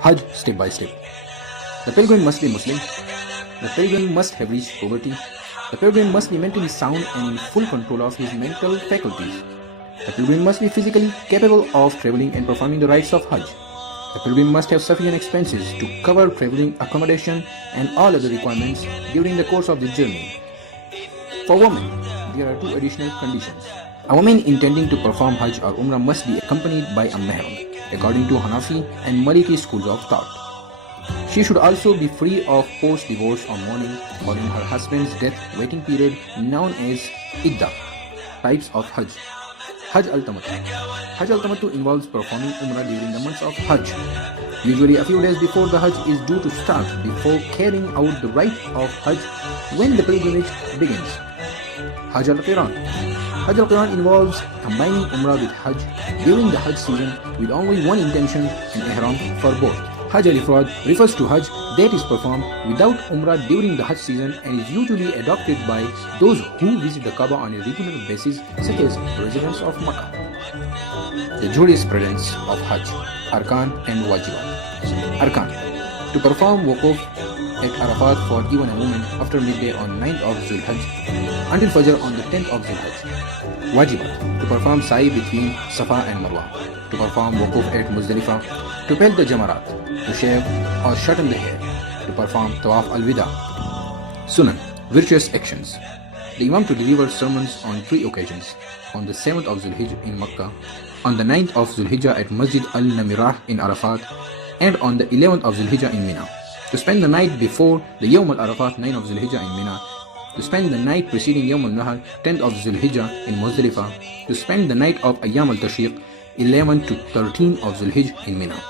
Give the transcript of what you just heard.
Hajj step by step. The pilgrim must be Muslim. The pilgrim must have reached puberty. The pilgrim must be mentally sound and in full control of his mental faculties. The pilgrim must be physically capable of traveling and performing the rites of Hajj. The pilgrim must have sufficient expenses to cover traveling accommodation and all other requirements during the course of the journey. For women, there are two additional conditions. A woman intending to perform Hajj or Umrah must be accompanied by a mahram, according to Hanafi and Maliki schools of thought. She should also be free of post-divorce or mourning following her husband's death waiting period known as Iddah. Types of Hajj. Hajj al-Tamattu. Hajj al-Tamattu involves performing Umrah during the months of Hajj. Usually a few days before the Hajj is due to start before carrying out the rite of Hajj when the pilgrimage begins. Hajj al-Qiran. Hajj al-Qiran involves combining Umrah with Hajj during the Hajj season with only one intention in Ihram for both. Hajj al-Ifrad refers to Hajj that is performed without Umrah during the Hajj season and is usually adopted by those who visit the Kaaba on a regular basis, such as residents of Makkah. The jurisprudence of Hajj, Arkan and Wajibat. Arkan. To perform Wukuf at Arafat for even a woman after midday on 9th of Zulhajj until Fajr on the 10th of Zulhajj. Wajibat. To perform Sa'i between Safa and Marwa. To perform Wukuf at Muzdalifah. To pelt the Jamarat. To shave or shorten the hair. To perform Tawaf al-Wida. Sunan. Virtuous actions. The Imam to deliver sermons on 3 occasions. On the 7th of Zulhijjah in Makkah, on the 9th of Zulhijjah at Masjid al-Namirah in Arafat, and on the 11th of Zulhijjah in Mina. To spend the night before the Yawm al-Arafat 9th of Zulhijjah in Mina. To spend the night preceding Yawm al-Nahar 10th of Zulhijjah in Muzdalifah. To spend the night of Ayyam al-Tashriq 11 to 13 of Zulhijjah in Mina.